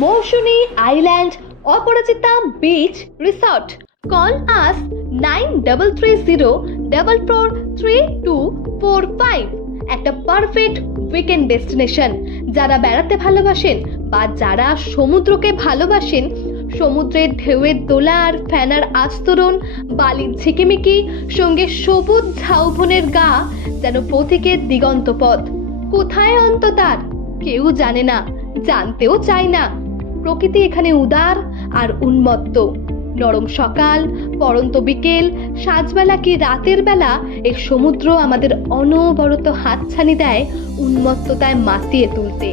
Moshuni Island, Operajitta Beach Resort. Call us 9330443245. একটা perfect weekend destination. যারা বেড়াতে ভালোবাসেন বা যারা সমুদ্রকে ভালোবাসেন, সমুদ্রের ঢেউয়ের দোলা আর ফ্যানার আস্তরণ, বালির ঝিকিমিকি, সঙ্গে সবুজ ঝাউবনের গা যেন পথিকের দিগন্ত পথ। কোথায় অন্ত তার কেউ জানে না, জানতেও চায় না। প্রকৃতি এখানে উদার আর উন্মত্ত। নরম সকাল, পড়ন্ত বিকেল, সাজবেলা কি রাতের বেলা, এই সমুদ্র আমাদের অনবরত হাতছানি দেয় উন্মত্ততায় মাতিয়ে তুলতে।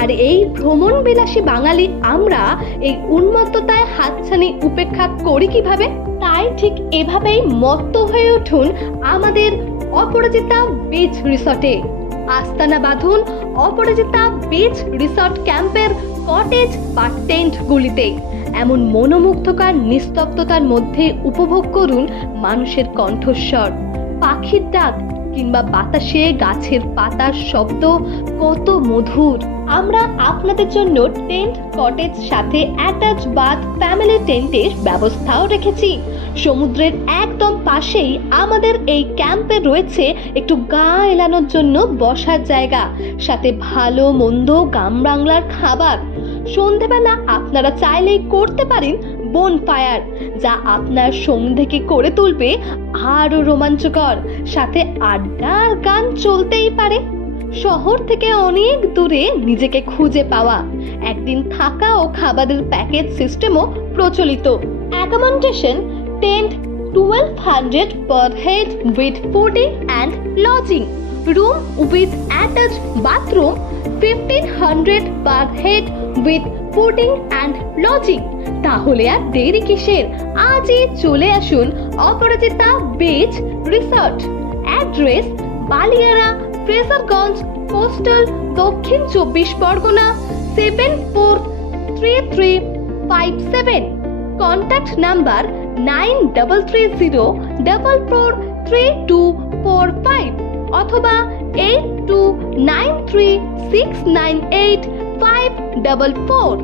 আর এই ভ্রমণ বিলাসী বাঙালি আমরা এই উন্মত্ততায় হাতছানি উপেক্ষা করি কিভাবে? তাই ঠিক এভাবেই মত্ত হয়ে উঠুন আমাদের অপরাজিতা বিচ রিসর্টে। আস্তানা বাঁধুন অপরাজিতা বিচ রিসর্ট ক্যাম্পের কটেজ বা টেন্টগুলিতে। এমন মনোমুগ্ধকর নিস্তব্ধতার মধ্যে উপভোগ করুন মানুষের কণ্ঠস্বর, পাখির ডাক কিংবা বাতাসে গাছের পাতার শব্দ কত মধুর। আমরা আপনাদের জন্য টেন্ট, কটেজ সাথে অ্যাটাচ বাথ, ফ্যামিলি টেন্টের ব্যবস্থাও রেখেছি। সমুদ্রের একদম পাশেই আমাদের এই ক্যাম্পে রয়েছে একটু গা এলানোর জন্য বসার জায়গা, সাথে ভালো মন্দ গ্রাম বাংলার খাবার। সন্ধেবেলা আপনারা চাইলেই করতে পারেন বনফায়ার, যা আপনার সন্ধ্যেকে করে তুলবে আরো রোমাঞ্চকর। সাথে আড্ডা আর গান চলতেই পারে। শহর থেকে অনেক দূরে নিজেকে খুঁজে পাওয়া, একদিন থাকা ও খাবারের প্যাকেজ সিস্টেমও প্রচলিত। Accommodation tent 1200 per head with fooding and lodging. Room with attached bathroom 1500 per head with fooding and lodging. তাহলে আর দেরি কিসের? আজই চলে আসুন Aparajita beach resort. Address Baliara, Fraserganj, coastal, দক্ষিণ 24 পরগনা 743357। কন্ট্যাক্ট নাম্বার 9330443245 অথবা 8293698544।